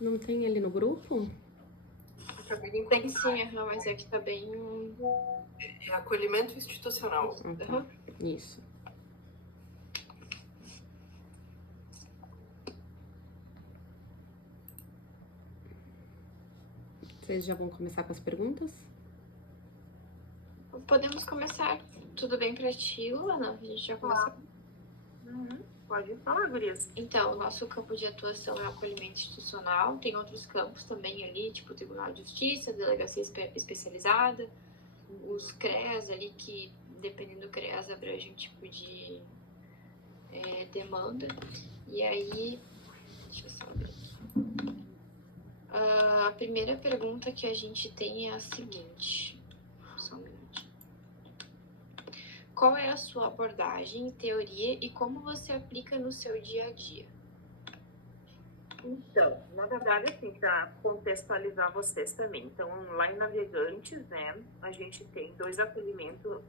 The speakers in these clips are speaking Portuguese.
Não tem ele no grupo? Tem sim, mas é que tá bem... É acolhimento institucional. Tá. Isso. Vocês já vão começar com as perguntas? Podemos começar. Tudo bem pra ti, Luana? A gente já começou. Pode falar, gurias. Então, o nosso campo de atuação é o acolhimento institucional. Tem outros campos também ali, tipo Tribunal de Justiça, Delegacia Especializada, os CREAS ali, que dependendo do CREAS abrange um tipo de demanda. E aí, deixa eu só ver aqui. A primeira pergunta que a gente tem é a seguinte. Só um minutinho. Qual é a sua abordagem, teoria e como você aplica no seu dia a dia? Então, na verdade, assim, para contextualizar vocês também. Então, lá em Navegantes, né, a gente tem dois acolhimentos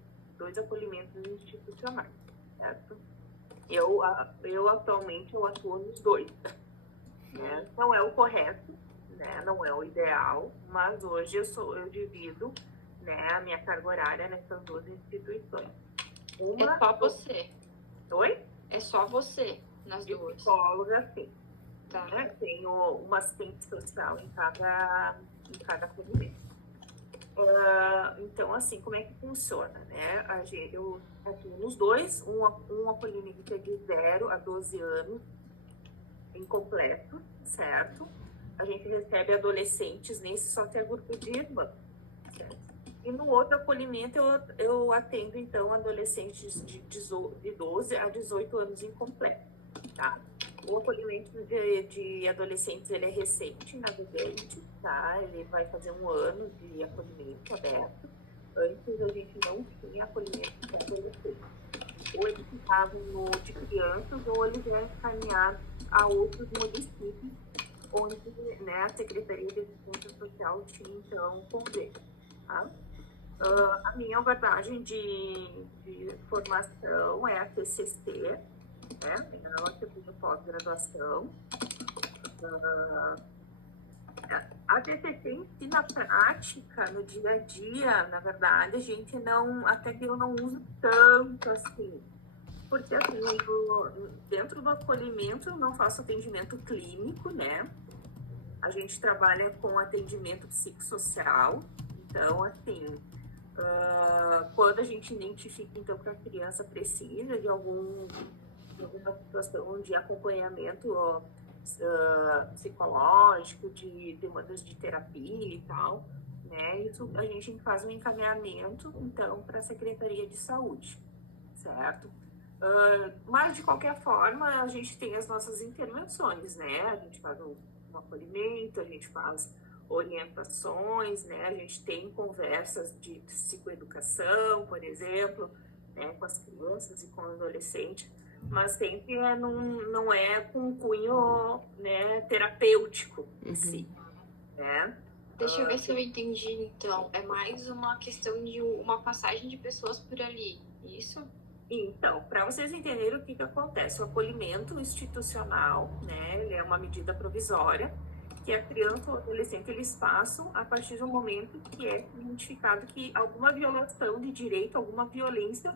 institucionais, certo? Eu atualmente eu atuo nos dois, né? Não é o correto, né? Não é o ideal, mas hoje eu divido, né, a minha carga horária nessas duas instituições. É só você? Oi? É só você nas duas? Psicóloga, sim. Tá. Né? Tenho uma assistente social em cada acolhimento. Então, assim, como é que funciona, né? Eu atuo nos dois, um acolhimento é de 0 a 12 anos, incompleto, certo? A gente recebe adolescentes nesse, só que é grupo de irmã, certo? E no outro acolhimento eu atendo, então, adolescentes de 12 a 18 anos incompleto, tá? O acolhimento de adolescentes, ele é recente, na Navegantes, tá? Ele vai fazer 1 ano de acolhimento aberto. Antes a gente não tinha acolhimento de adolescentes. Ou eles ficavam no de crianças, ou eles eram encaminhados a outros municípios, onde, né, a Secretaria de Assistência Social tinha, então, convênio, tá? A minha abordagem de formação é a TCC, né? Ela que eu fiz pós-graduação. A TCC em si, na prática, no dia a dia, na verdade, a gente não, até que eu não uso tanto assim, porque assim, dentro do acolhimento eu não faço atendimento clínico, né? A gente trabalha com atendimento psicossocial, então, assim, quando a gente identifica, então, que a criança precisa de alguma situação de acompanhamento psicológico, de demandas de terapia e tal, né? Isso a gente faz um encaminhamento, então, para a Secretaria de Saúde, certo? Mas, de qualquer forma, a gente tem as nossas intervenções, né? A gente faz um acolhimento, a gente faz orientações, né? A gente tem conversas de psicoeducação, por exemplo, né, com as crianças e com os adolescentes, mas sempre não é com cunho, né, terapêutico em si, né? Deixa eu ver se eu entendi, então. É mais uma questão de uma passagem de pessoas por ali, isso? Então, para vocês entenderem o que acontece, o acolhimento institucional, né, ele é uma medida provisória que a criança ou adolescente eles passam a partir do momento que é identificado que alguma violação de direito, alguma violência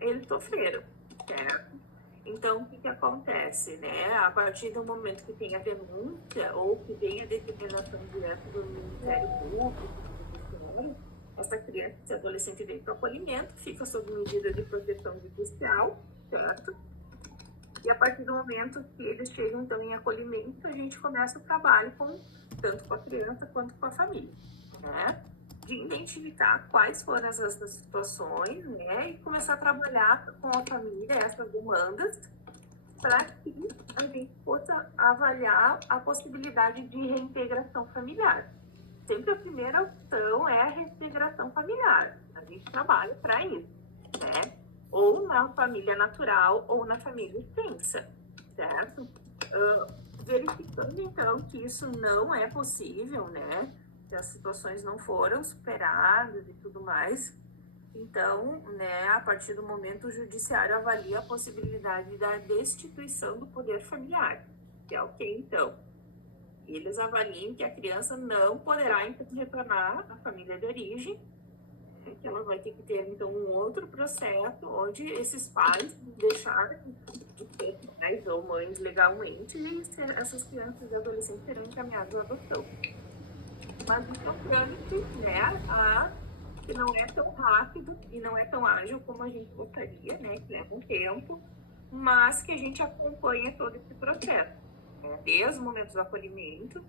eles sofreram, certo? Então, o que acontece, né? A partir do momento que tem a denúncia ou que vem a determinação direta do Ministério Público, do Judiciário, essa criança, esse adolescente vem para o acolhimento, fica sob medida de proteção judicial, certo? E a partir do momento que eles chegam, então, em acolhimento, a gente começa o trabalho tanto com a criança quanto com a família, né? De identificar quais foram essas situações, né? E começar a trabalhar com a família essas demandas para que a gente possa avaliar a possibilidade de reintegração familiar. Sempre a primeira opção é a reintegração familiar. A gente trabalha para isso, né? Ou na família natural ou na família extensa, certo? Verificando, então, que isso não é possível, né? Que as situações não foram superadas e tudo mais. Então, né, a partir do momento, o judiciário avalia a possibilidade da destituição do poder familiar, que é o que, então? eles avaliam que a criança não poderá então retornar à família de origem, que ela vai ter que ter então um outro processo onde esses pais deixarem de ser pais ou mães legalmente e essas crianças e adolescentes serão encaminhadas à adoção. Mas isso é um trâmite, né, que não é tão rápido e não é tão ágil como a gente gostaria, né, que leva um tempo, mas que a gente acompanha todo esse processo, né, desde o momento do acolhimento,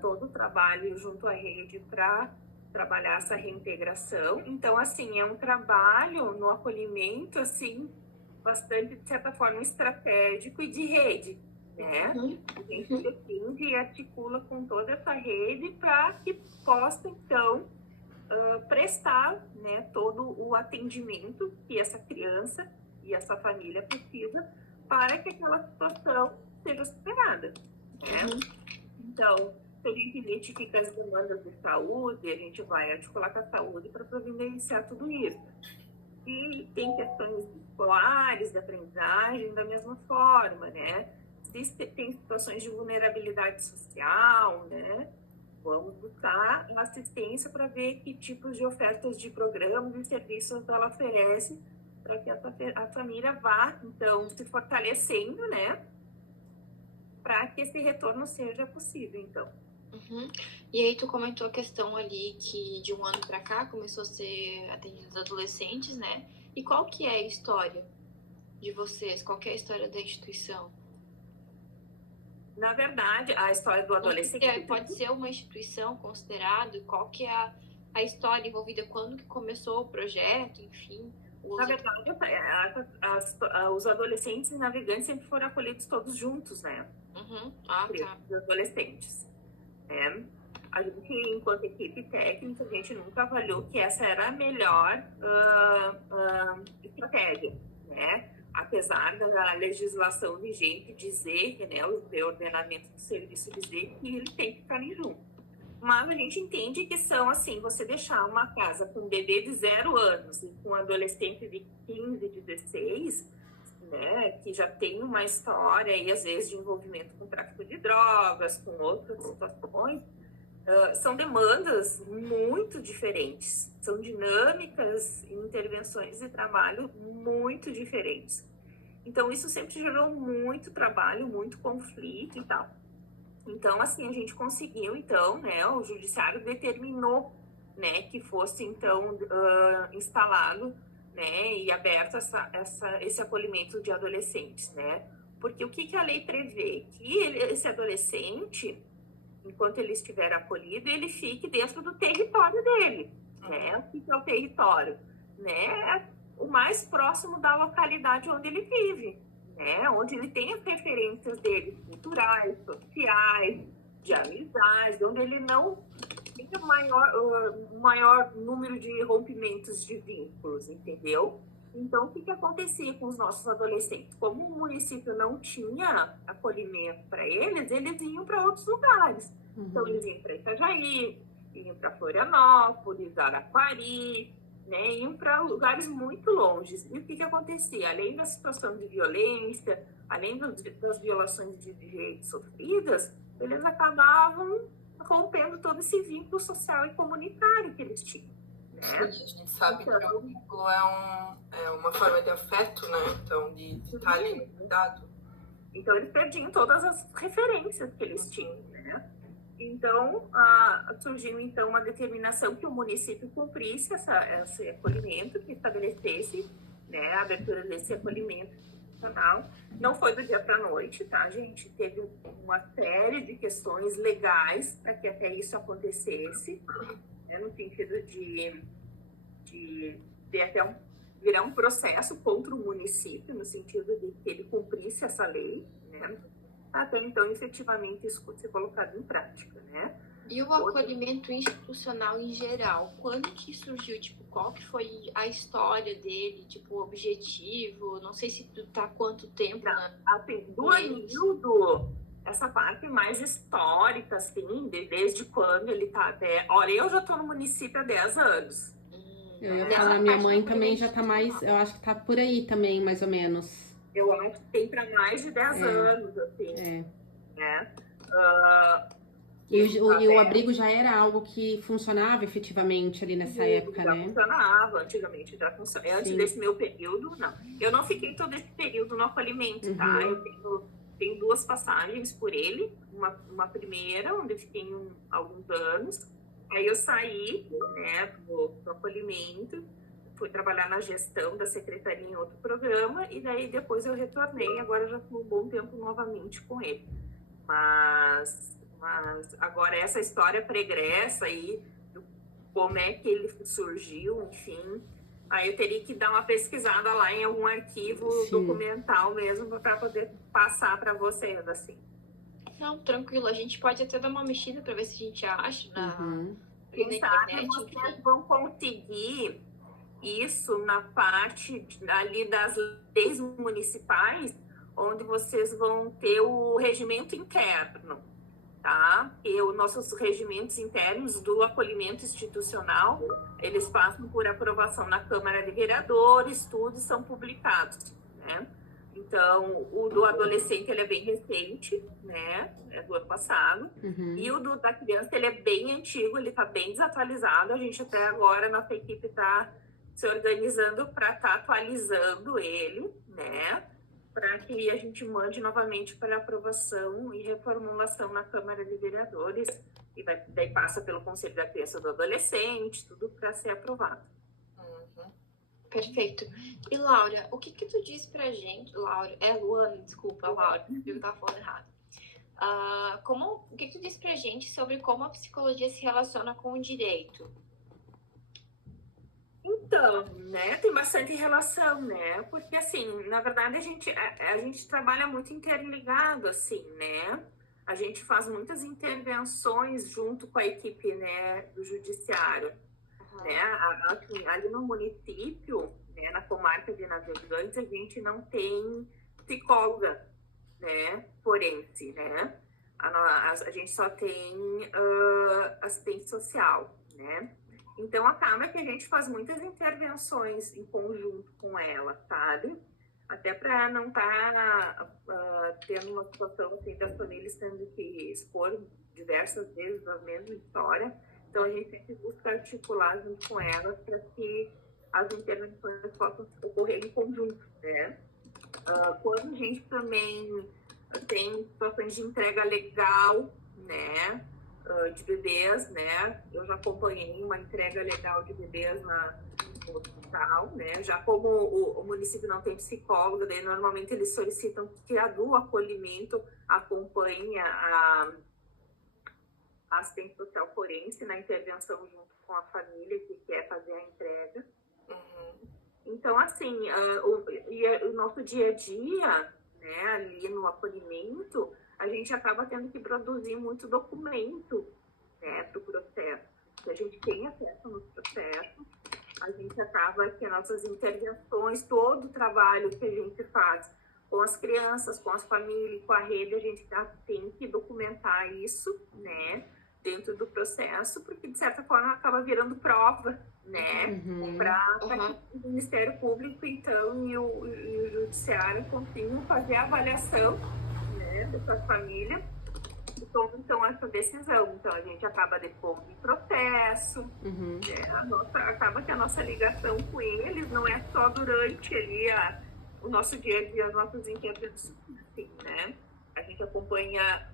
todo o trabalho junto à rede para trabalhar essa reintegração. Então, assim, é um trabalho no acolhimento, assim, bastante, de certa forma, estratégico e de rede, né? A gente defende e articula com toda essa rede para que possa, então, prestar, né, todo o atendimento que essa criança e essa família precisa para que aquela situação seja superada, né? Então, se a gente identifica as demandas de saúde, a gente vai articular com a saúde para providenciar tudo isso. E tem questões escolares, de aprendizagem, da mesma forma, né? Se tem situações de vulnerabilidade social, né? Vamos buscar uma assistência para ver que tipos de ofertas de programas e serviços ela oferece para que a família vá, então, se fortalecendo, né? Para que esse retorno seja possível, então. E aí tu comentou a questão ali que de um ano para cá começou a ser atendidos adolescentes, né? E qual que é a história de vocês? Qual que é a história da instituição? Na verdade, a história do adolescente... Pode ser uma instituição considerada? Qual que é a história envolvida? Quando que começou o projeto? Enfim... Na verdade, os adolescentes e navegantes sempre foram acolhidos todos juntos, né? Tá. Os adolescentes. A gente, enquanto equipe técnica, a gente nunca avaliou que essa era a melhor estratégia, né? Apesar da legislação vigente dizer, né, o ordenamento do serviço dizer que ele tem que ficar junto. Mas a gente entende que são, assim, você deixar uma casa com um bebê de 0 anos e com um adolescente de 15, 16, né, que já tem uma história, e às vezes, de envolvimento com tráfico de drogas, com outras situações, são demandas muito diferentes. São dinâmicas e intervenções de trabalho muito diferentes. Então, isso sempre gerou muito trabalho, muito conflito e tal. Então, assim, a gente conseguiu, então, né, o judiciário determinou, né, que fosse, então, instalado, né, e aberto esse acolhimento de adolescentes, né? Porque o que a lei prevê? Que esse adolescente, enquanto ele estiver acolhido, ele fique dentro do território dele, né? O que é o território? Né? É o mais próximo da localidade onde ele vive, né? Onde ele tem as referências dele, culturais, sociais, de amizade, onde ele não tenha maior número de rompimentos de vínculos, entendeu? Então, o que acontecia com os nossos adolescentes? Como o município não tinha acolhimento para eles, eles iam para outros lugares. Então, eles iam para Itajaí, iam para Florianópolis, Araquari, né? Iam para lugares muito longes. E o que acontecia? Além da situação de violência, além das violações de direitos sofridas, eles acabavam rompendo todo esse vínculo social e comunitário que eles tinham. Sim, a gente sabe que o vínculo é uma forma de afeto, né? Então, de estar ali cuidado. Então, eles perdiam todas as referências que eles tinham, né? Então, surgiu, então, uma determinação que o município cumprisse esse acolhimento, que estabelecesse, né, a abertura desse acolhimento institucional. Não foi do dia para a noite, tá, gente? Teve uma série de questões legais para que até isso acontecesse, né, no sentido de até virar um processo contra o município, no sentido de que ele cumprisse essa lei, né? Até então, efetivamente, isso ser colocado em prática, né? E o acolhimento institucional em geral, quando que surgiu? Tipo, qual que foi a história dele? Tipo, o objetivo? Não sei se tu tá há quanto tempo, né? Assim, essa parte mais histórica, assim, desde quando ele tá até... Olha, eu já tô no município há 10 anos. Eu ia falar, minha mãe também já tá mais... Eu acho que tá por aí também, mais ou menos. Eu acho que tem para mais de 10 anos, assim. É. Né? E o abrigo já era algo que funcionava efetivamente ali nessa época, já né? funcionava, antigamente já funcionava. Antes Sim. desse meu período, não. Eu não fiquei todo esse período no acolhimento, tá? Uhum. Eu tenho 2 passagens por ele. Uma primeira, onde eu fiquei alguns anos. Aí eu saí, né, do acolhimento, fui trabalhar na gestão da secretaria em outro programa, e daí depois eu retornei, agora já estou um bom tempo novamente com ele. Mas agora essa história pregressa aí, como é que ele surgiu, enfim, aí eu teria que dar uma pesquisada lá em algum arquivo Sim. documental mesmo para poder passar para vocês, assim. Não, tranquilo. A gente pode até dar uma mexida para ver se a gente acha na Quem sabe vocês vão conseguir isso na parte ali das leis municipais, onde vocês vão ter o regimento interno, tá? E os nossos regimentos internos do acolhimento institucional, eles passam por aprovação na Câmara de Vereadores, tudo são publicados, né? Então, o do adolescente, ele é bem recente, né? É do ano passado. E o da criança, ele é bem antigo, ele está bem desatualizado. A gente até agora, nossa equipe está se organizando para estar atualizando ele, né? Para que a gente mande novamente para aprovação e reformulação na Câmara de Vereadores. E daí passa pelo Conselho da Criança e do Adolescente, tudo para ser aprovado. Perfeito. E Laura, o que tu diz pra gente? Laura, Luana, desculpa, Laura, eu tava falando errado. O que tu diz pra gente sobre como a psicologia se relaciona com o direito? Então, né, tem bastante relação, né? Porque, assim, na verdade, a gente trabalha muito interligado, assim, né? A gente faz muitas intervenções junto com a equipe, né, do judiciário. Né? Assim, ali no município, né, na comarca de Navegantes, a gente não tem psicóloga, né, forense, né? A gente só tem assistente social, né? Então, acaba que a gente faz muitas intervenções em conjunto com ela, sabe? Até para não estar tendo uma situação assim das famílias tendo que expor diversas vezes a mesma história. Então, a gente sempre busca articular junto com elas para que as intervenções possam ocorrer em conjunto, né? Quando a gente também tem situações de entrega legal, né, de bebês, né? Eu já acompanhei uma entrega legal de bebês no hospital, né? Já como o município não tem psicólogo, daí normalmente eles solicitam que a do acolhimento acompanhe a assistente social forense na intervenção junto com a família que quer fazer a entrega. Então, assim, o nosso dia a dia, né, ali no acolhimento, a gente acaba tendo que produzir muito documento, né, para o processo. Se a gente tem acesso no processo, a gente acaba que as nossas intervenções, todo o trabalho que a gente faz com as crianças, com as famílias, com a rede, a gente tem que documentar isso, né, dentro do processo, porque de certa forma acaba virando prova, né, para que o Ministério Público, então, e o Judiciário consigam fazer a avaliação, né, dessa família e tomam, então, essa decisão. Então, a gente acaba depois do processo, né, acaba que a nossa ligação com eles não é só durante ali o nosso dia a dia, as nossas intervenções, assim, né? A gente acompanha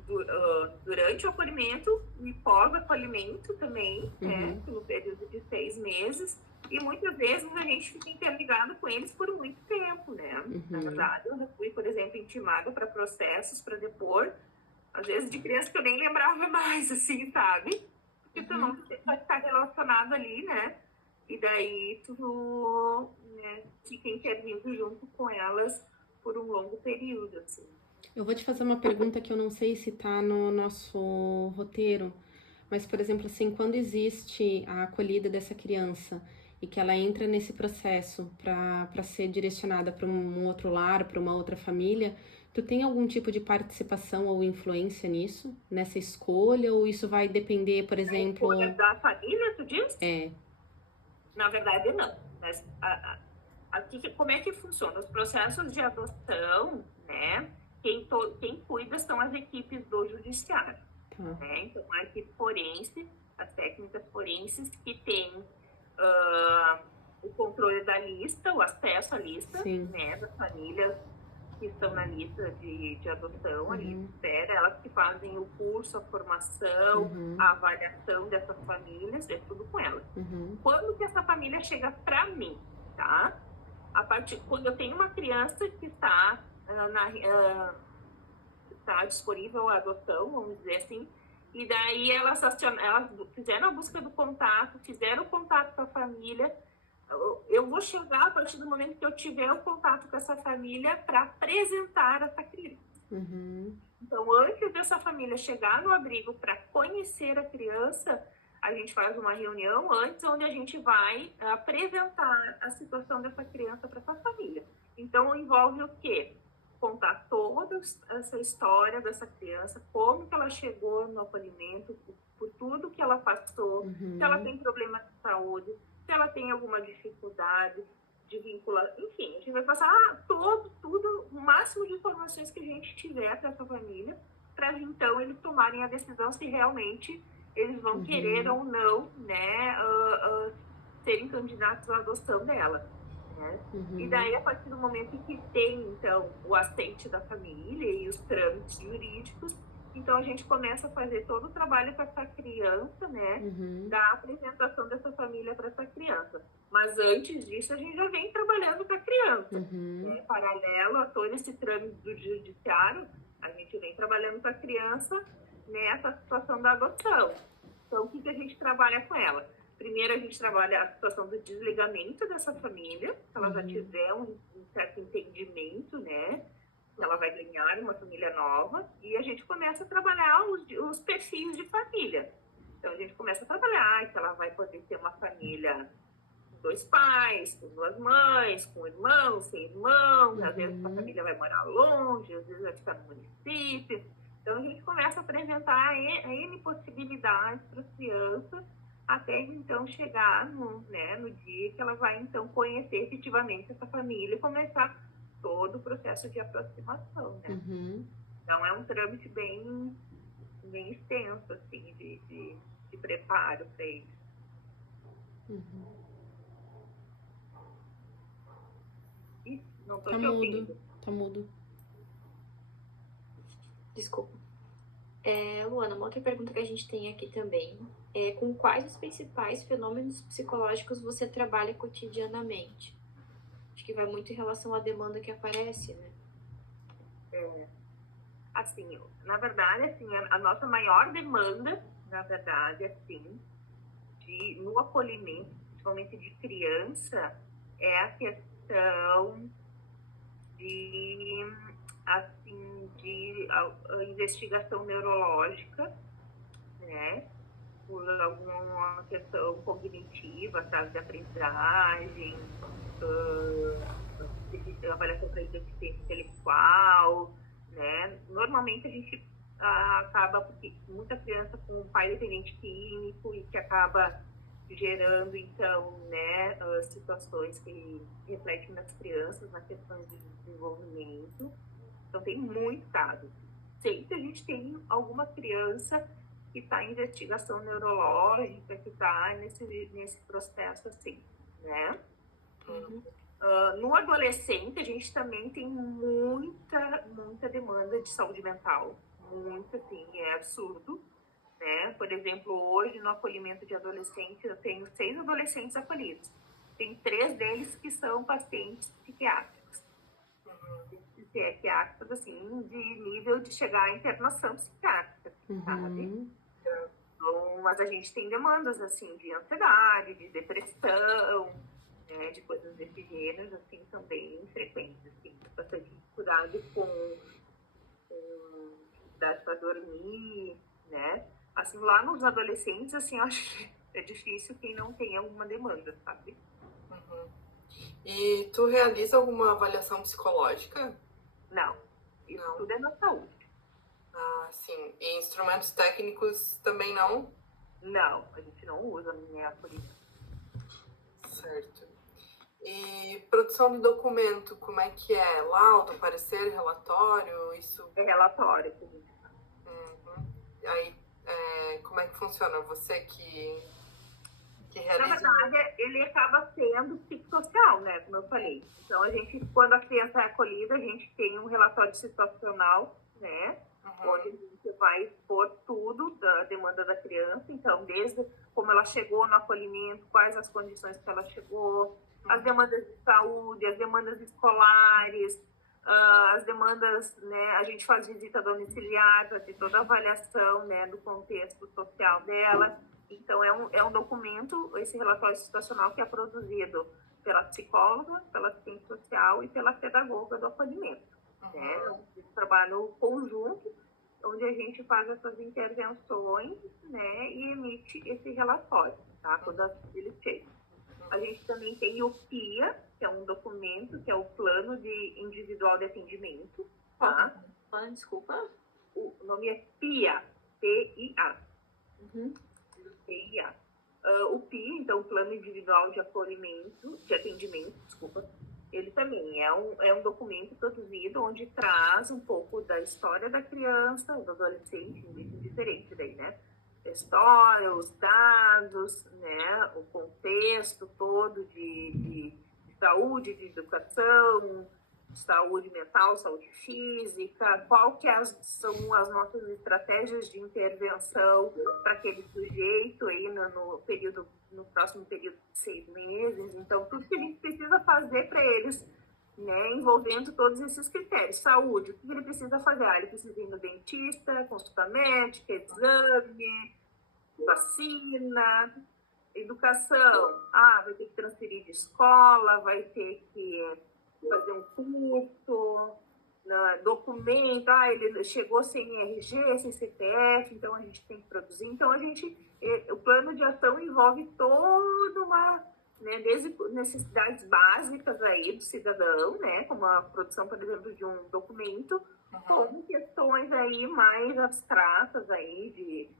durante o acolhimento e pós-acolhimento também, né, no período de 6 meses. E muitas vezes a gente fica interligado com eles por muito tempo, né? Na verdade, eu já fui, por exemplo, intimada para processos, para depor, às vezes de crianças que eu nem lembrava mais, assim, sabe? Porque tu não vai estar relacionado ali, né? E daí tu, né, fica intervindo junto com elas por um longo período, assim. Eu vou te fazer uma pergunta que eu não sei se tá no nosso roteiro, mas, por exemplo, assim, quando existe a acolhida dessa criança e que ela entra nesse processo para ser direcionada para um outro lar, para uma outra família, tu tem algum tipo de participação ou influência nisso, nessa escolha, ou isso vai depender, por exemplo... A escolha da família, tu diz? É. Na verdade, não. Mas, como é que funciona? Os processos de adoção, né? Quem cuida são as equipes do judiciário. Tá. né? Então, a equipe forense, as técnicas forenses que têm o controle da lista, o acesso à lista, Sim. né, das famílias que estão na lista de adoção, a lista Uhum. espera, elas que fazem o curso, a formação, Uhum. a avaliação dessas famílias, é tudo com elas. Uhum. Quando que essa família chega para mim, tá? Quando eu tenho uma criança que está está disponível à adoção, vamos dizer assim, e daí elas fizeram a busca do contato, fizeram o contato com a família. Eu vou chegar a partir do momento que eu tiver o contato com essa família para apresentar essa criança. Uhum. Então, antes dessa família chegar no abrigo para conhecer a criança, a gente faz uma reunião antes, onde a gente vai apresentar a situação dessa criança para essa família. Então, envolve o quê? Contar toda essa história dessa criança, como que ela chegou no acolhimento, por tudo que ela passou, Uhum. se ela tem problema de saúde, se ela tem alguma dificuldade de vincular, enfim, a gente vai passar tudo, o máximo de informações que a gente tiver para essa família, para então eles tomarem a decisão se realmente eles vão querer ou não, né, serem candidatos à adoção dela. Né? Uhum. E daí, a partir do momento que tem, então, o assente da família e os trâmites jurídicos, então a gente começa a fazer todo o trabalho com essa criança, né, Uhum. da apresentação dessa família para essa criança. Mas antes disso, a gente já vem trabalhando com a criança. Uhum. Né? Paralelo a todo esse trâmite do judiciário, a gente vem trabalhando com a criança nessa situação da adoção. Então, o que a gente trabalha com ela? Primeiro, a gente trabalha a situação do desligamento dessa família, se ela já tiver um certo entendimento, né? Ela vai ganhar uma família nova, e a gente começa a trabalhar os perfis de família. Então, a gente começa a trabalhar que ela vai poder ter uma família com 2 pais, com 2 mães, com irmãos, sem irmãos, às vezes a família vai morar longe, às vezes vai ficar no município. Então, a gente começa a apresentar N possibilidades para as crianças, até então chegar no dia que ela vai então conhecer efetivamente essa família e começar todo o processo de aproximação, né? Uhum. Então é um trâmite bem extenso, assim, de preparo para eles. Uhum. Ih, não estou Tá te mudo. ouvindo. Tá mudo. Desculpa. Luana, uma outra pergunta que a gente tem aqui também é: com quais os principais fenômenos psicológicos você trabalha cotidianamente? Acho que vai muito em relação à demanda que aparece, né? Assim, na verdade, assim, a nossa maior demanda, na verdade, assim, no acolhimento, principalmente de criança, é a questão de investigação neurológica, né? Por alguma questão cognitiva, sabe, de aprendizagem, avaliação para deficiência intelectual, né? Normalmente a gente acaba, porque muita criança com um pai dependente químico e que acaba gerando, então, né, situações que refletem nas crianças, na questão de desenvolvimento. Então, tem muito caso. Sempre a gente tem alguma criança que está em investigação neurológica, que está nesse processo, assim, né? No adolescente, a gente também tem muita demanda de saúde mental. Muito, assim, é absurdo. Né? Por exemplo, hoje no acolhimento de adolescentes, eu tenho 6 adolescentes acolhidos. Tem 3 deles que são pacientes psiquiátricos. Psiquiátricos, assim, de nível de chegar à internação psiquiátrica, sabe? Então, mas a gente tem demandas, assim, de ansiedade, de depressão, né, de coisas desse gênero, assim, também frequentes, assim, bastante dificuldade com dificuldade para dormir, né? Assim, lá nos adolescentes, assim, eu acho que é difícil quem não tem alguma demanda, sabe? Uhum. E tu realiza alguma avaliação psicológica? Não. Isso tudo é na saúde. Ah, sim. E instrumentos técnicos também não? Não, a gente não usa nem por isso. Certo. E produção de documento, como é que é? Laudo, parecer, relatório, isso? É relatório. Aí Como é que funciona? Você que Na realiza... verdade, ele acaba sendo psicossocial, né? Como eu falei. Então, quando a criança é acolhida, a gente tem um relatório situacional, né? Onde a gente vai expor tudo da demanda da criança. Então, desde como ela chegou no acolhimento, quais as condições que ela chegou, as demandas de saúde, as demandas escolares, as demandas, né? A gente faz visita domiciliar para ter toda a avaliação, né, do contexto social dela. Então, é um documento, esse relatório situacional, que é produzido pela psicóloga, pela assistente social e pela pedagoga do acolhimento. Né? É um trabalho conjunto, onde a gente faz essas intervenções, né, e emite esse relatório, tá? Quando ele chega. A gente também tem o PIA, que é um documento, que é o Plano Individual de Atendimento. Tá? Desculpa. O nome é PIA, P-I-A. PIA. O PI, então, o Plano Individual de Atendimento, desculpa, ele também é um documento produzido onde traz um pouco da história da criança, do adolescente, diferente daí, né? A história, os dados, né? O contexto todo de saúde, de educação, saúde mental, saúde física, são as nossas estratégias de intervenção para aquele sujeito aí no próximo período de 6 meses. Então, tudo que a gente precisa fazer para eles, né, envolvendo todos esses critérios. Saúde, o que ele precisa fazer? Ele precisa ir no dentista, consulta médica, exame, vacina. Educação, vai ter que transferir de escola, vai ter que fazer um curso, documento, ele chegou sem RG, sem CPF, então a gente tem que produzir. Então, o plano de ação envolve toda uma, né, desde necessidades básicas aí do cidadão, né, como a produção, por exemplo, de um documento, com questões aí mais abstratas aí de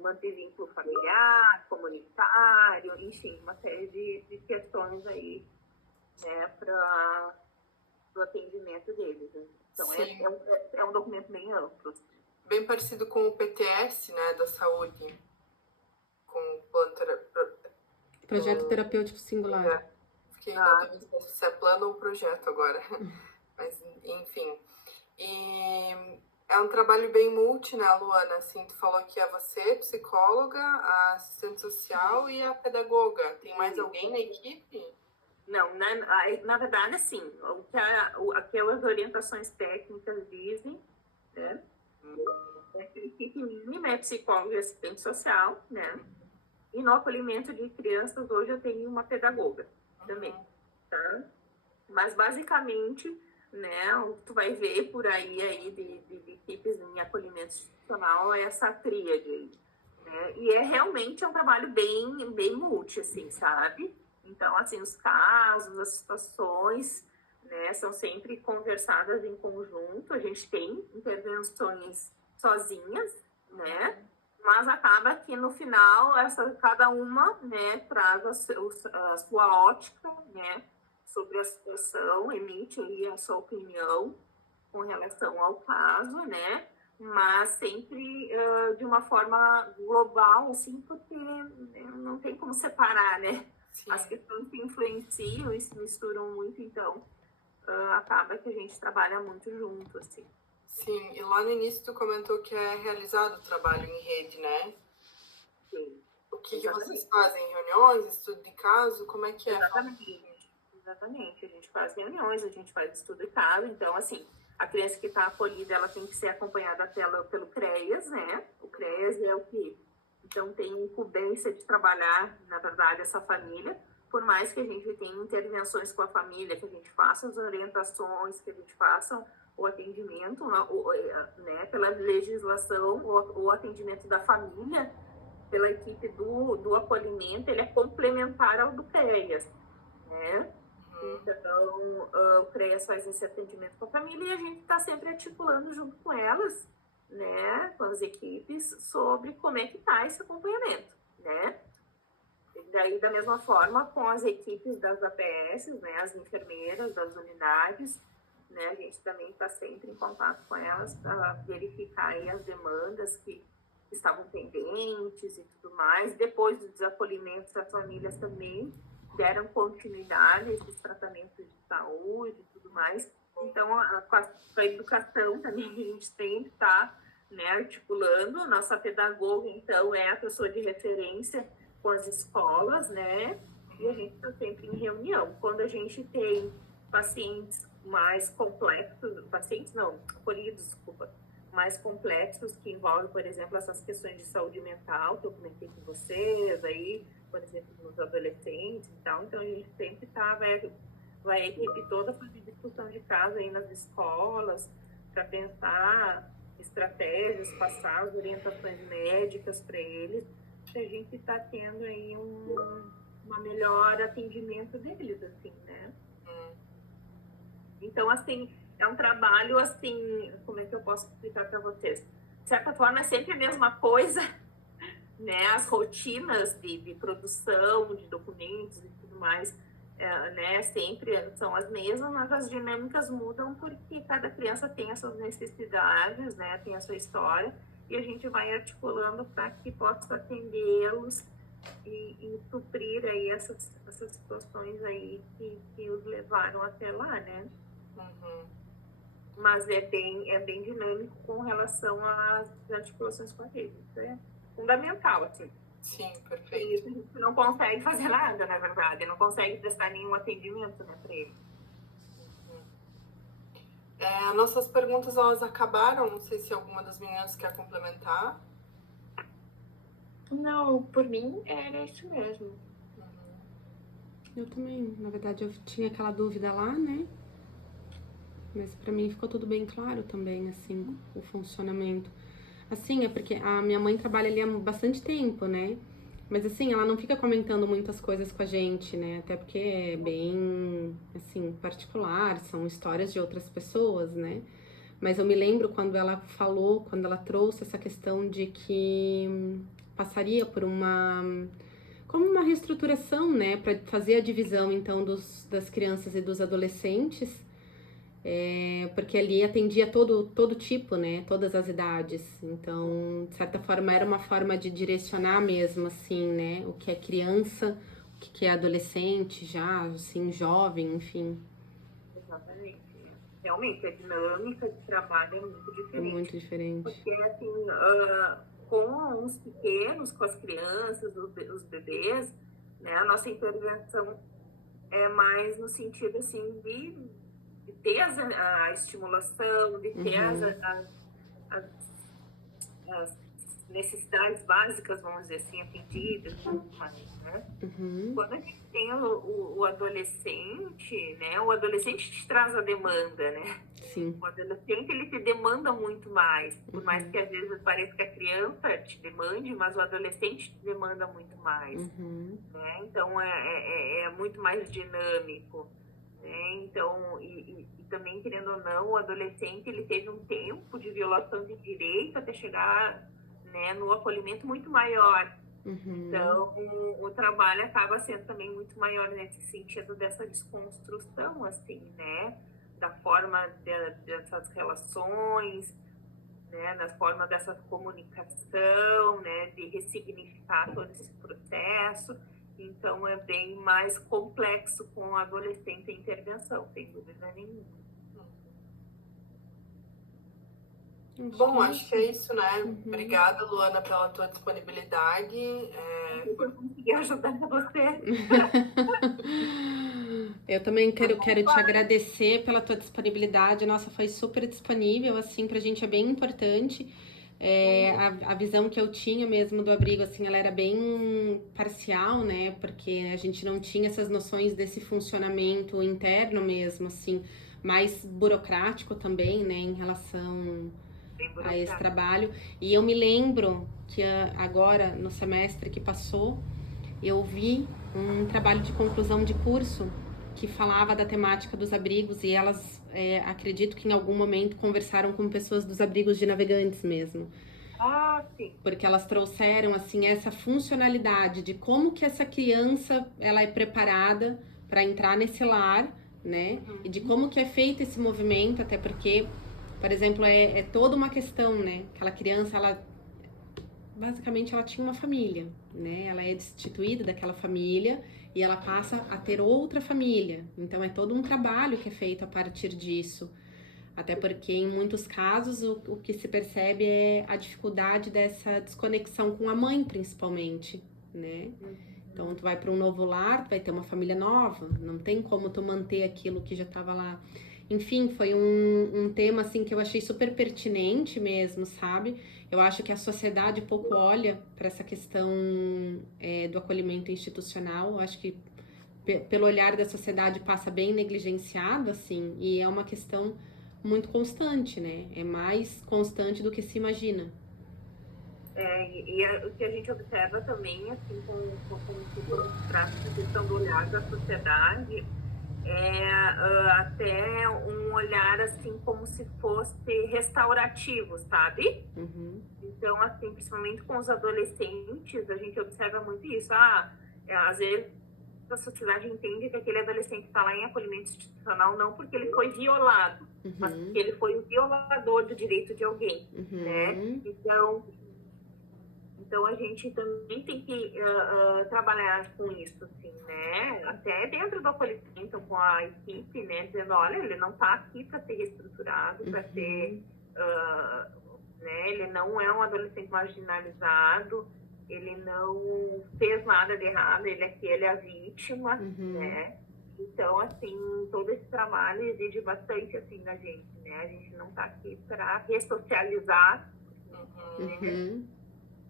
manter vínculo familiar, comunitário, enfim, uma série de questões aí, né, para o atendimento deles. Né? Então, é um documento bem amplo. Bem parecido com o PTS, né, da saúde, com o plano Projeto terapêutico singular. Fiquei em dúvida se é plano ou projeto agora. Mas, enfim. E é um trabalho bem multi, né, Luana? Assim, tu falou que é você, psicóloga, a assistente social e a pedagoga. Tem mais alguém na equipe? Não, na verdade, assim, aquelas orientações técnicas dizem, né? A equipe mínima é psicóloga e assistente social, né? E no acolhimento de crianças, hoje eu tenho uma pedagoga também, tá? Mas, basicamente, né, o que tu vai ver por aí de equipes em acolhimento institucional é essa tríade, né? E realmente um trabalho bem multi, assim, sabe? Então, assim, os casos, as situações, né, são sempre conversadas em conjunto. A gente tem intervenções sozinhas, né? Mas acaba que no final, cada uma, né, traz a sua ótica, né, sobre a situação, emite aí a sua opinião com relação ao caso, né? Mas sempre de uma forma global, assim, porque não tem como separar, né? Sim. As questões se influenciam e se misturam muito, então acaba que a gente trabalha muito junto, assim. Sim, e lá no início tu comentou que é realizado o trabalho em rede, né? Sim. O que vocês fazem? Reuniões, estudo de caso? Como é que é? Exatamente. A gente faz reuniões, a gente faz estudo de caso. Então, assim, a criança que está acolhida, ela tem que ser acompanhada pelo CREAS, né? O CREAS é o que, então, tem incumbência de trabalhar, na verdade, essa família. Por mais que a gente tenha intervenções com a família, que a gente faça as orientações, que a gente faça o atendimento, né, pela legislação, o atendimento da família, pela equipe do acolhimento, ele é complementar ao do CREAS, né? Então, o CREAS faz esse atendimento com a família e a gente está sempre articulando junto com elas, né, com as equipes, sobre como é que está esse acompanhamento, né? E daí, da mesma forma, com as equipes das APS, né, as enfermeiras das unidades, né, a gente também está sempre em contato com elas para verificar aí as demandas que estavam pendentes e tudo mais. Depois do desacolhimento, as famílias também deram continuidade a esses tratamentos de saúde e tudo mais. Então, com a educação também a gente sempre está, né, articulando. Nossa pedagoga, então, é a pessoa de referência com as escolas, né? E a gente está sempre em reunião. Quando a gente tem pacientes mais complexos, pacientes não, acolhidos, desculpa, mais complexos, que envolvem, por exemplo, essas questões de saúde mental, que eu comentei com vocês, aí, por exemplo, nos adolescentes e tal. Então, a gente sempre vai a equipe toda fazer discussão de casa aí nas escolas, para pensar estratégias, passar as orientações médicas para eles, que a gente está tendo aí uma melhor atendimento deles, assim, né? Então, assim, é um trabalho, assim, como é que eu posso explicar para vocês? De certa forma, é sempre a mesma coisa, né? As rotinas de produção, de documentos e tudo mais, né? Sempre são as mesmas, mas as dinâmicas mudam porque cada criança tem as suas necessidades, né? Tem a sua história, e a gente vai articulando para que possa atendê-los e suprir aí essas situações aí que os levaram até lá, né? Mas é bem dinâmico com relação às articulações com a rede. Isso é fundamental, assim. Sim, perfeito. E a gente não consegue fazer nada, na verdade, não consegue prestar nenhum atendimento, né, para ele. Nossas perguntas, elas acabaram. Não sei se alguma das meninas quer complementar. Não, por mim era isso mesmo. Eu também, na verdade, eu tinha aquela dúvida lá, né? Mas pra mim ficou tudo bem claro também, assim, o funcionamento. Assim, é porque a minha mãe trabalha ali há bastante tempo, né? Mas assim, ela não fica comentando muitas coisas com a gente, né? Até porque é bem, assim, particular, são histórias de outras pessoas, né? Mas eu me lembro quando ela falou, quando ela trouxe essa questão de que passaria por como uma reestruturação, né? Para fazer a divisão, então, das crianças e dos adolescentes. Porque ali atendia todo tipo, né? Todas as idades. Então, de certa forma, era uma forma de direcionar mesmo, assim, né? O que é criança, o que é adolescente já, assim, jovem, enfim. Exatamente. Realmente, a dinâmica de trabalho é muito diferente. É muito diferente. Porque, assim, com os pequenos, com as crianças, os bebês, né? A nossa intervenção é mais no sentido, assim, de ter a estimulação, de ter as necessidades básicas, vamos dizer assim, atendidas, né? Quando a gente tem o adolescente, né? O adolescente te traz a demanda, né? Sim. O adolescente, ele te demanda muito mais, por mais que às vezes pareça que a criança te demande, mas o adolescente te demanda muito mais, né? Então, é muito mais dinâmico. Então, e também, querendo ou não, o adolescente, ele teve um tempo de violação de direito até chegar, né, no acolhimento muito maior. Então, o trabalho acaba sendo também muito maior nesse sentido dessa desconstrução, assim, né, da forma dessas relações, né, da forma dessa comunicação, né, de ressignificar todo esse processo. Então, é bem mais complexo com o adolescente a intervenção, sem dúvida nenhuma. Bom, acho que é isso, né? Obrigada, Luana, pela tua disponibilidade. Eu consegui ajudar você. Eu também quero te agradecer pela tua disponibilidade. Nossa, foi super disponível, assim, pra gente é bem importante. A visão que eu tinha mesmo do abrigo, assim, ela era bem parcial, né? Porque a gente não tinha essas noções desse funcionamento interno mesmo, assim, mais burocrático também, né? Em relação a esse trabalho. E eu me lembro que agora, no semestre que passou, eu vi um trabalho de conclusão de curso que falava da temática dos abrigos e elas, acredito que em algum momento conversaram com pessoas dos abrigos de navegantes mesmo. Ah, sim. Porque elas trouxeram, assim, essa funcionalidade de como que essa criança, ela é preparada para entrar nesse lar, né? E de como que é feito esse movimento, até porque, por exemplo, é toda uma questão, né? Aquela criança, ela basicamente, ela tinha uma família, né? Ela é destituída daquela família e ela passa a ter outra família. Então, é todo um trabalho que é feito a partir disso. Até porque, em muitos casos, o que se percebe é a dificuldade dessa desconexão com a mãe, principalmente, né? Então, tu vai para um novo lar, tu vai ter uma família nova, não tem como tu manter aquilo que já estava lá. Enfim, foi um tema, assim, que eu achei super pertinente mesmo, sabe? Eu acho que a sociedade pouco olha para essa questão do acolhimento institucional. Eu acho que, pelo olhar da sociedade, passa bem negligenciado, assim, e é uma questão muito constante, né? É mais constante do que se imagina. O que a gente observa também, assim, se formos para a questão do olhar da sociedade, até um olhar, assim, como se fosse restaurativo, sabe? Uhum. Então, assim, principalmente com os adolescentes, a gente observa muito isso. Às vezes a sociedade entende que aquele adolescente está lá em acolhimento institucional não porque ele foi violado, mas porque ele foi o violador do direito de alguém, né? Então a gente também tem que trabalhar com isso, assim, né? Até dentro do acolhimento com a equipe, né? Dizendo, olha, ele não está aqui para ser reestruturado, para ser... né? Ele não é um adolescente marginalizado, ele não fez nada de errado, ele é a vítima, né? Então, assim, todo esse trabalho exige bastante, assim, da gente, né? A gente não está aqui para ressocializar, né?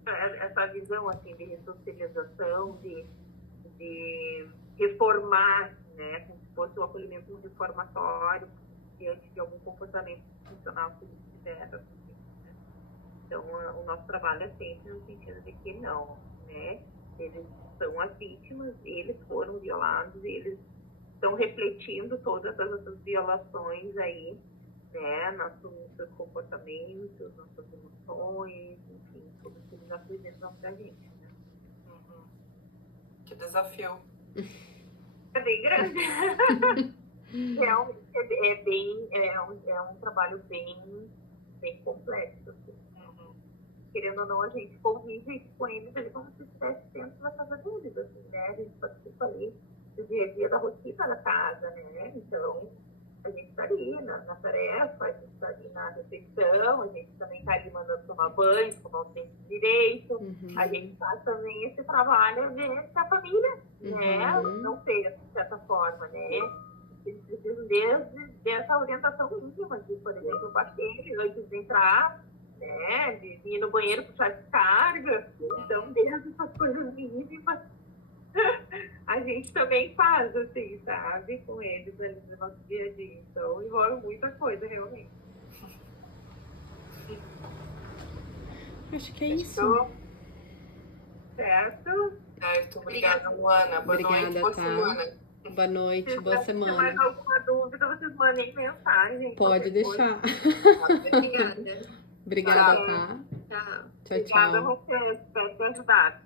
Essa visão, assim, de ressocialização, de reformar, né? Como se fosse o acolhimento reformatório diante de algum comportamento institucional que eles tiveram, assim, né? Então, o nosso trabalho é sempre no sentido de que não, né? Eles são as vítimas, eles foram violados, eles estão refletindo todas essas violações aí, né? Nossos comportamentos, nossas emoções, enfim, tudo que eles apresentam pra gente, né? Que desafio. É bem grande. Realmente é um trabalho bem complexo, assim. Querendo ou não, a gente convive com eles ali como se estivesse dentro da casa deles, assim, né? A gente participa ali do dia a dia da rotina da casa, né? Então, a gente está ali na tarefa, a gente está ali na refeição, a gente também está ali mandando tomar banho, escovar o dente direito, a gente faz também esse trabalho de a família, né? Não sei, de certa forma, né? Eles precisam dessa orientação íntima, de, por exemplo, o paciente antes de entrar, né? De ir no banheiro puxar descarga, então, desde essas coisas mínimas, a gente também faz, assim, sabe, com eles ali no nosso dia a dia. Então, envolve muita coisa, realmente. Acho que é isso. Certo? Certo, obrigada, Luana. Boa noite, boa semana. Boa noite, boa semana. Se mais alguma dúvida, vocês mandem mensagem. Pode deixar. Obrigada. Obrigada, tá? Tchau, Obrigada a vocês. Espero te ajudar.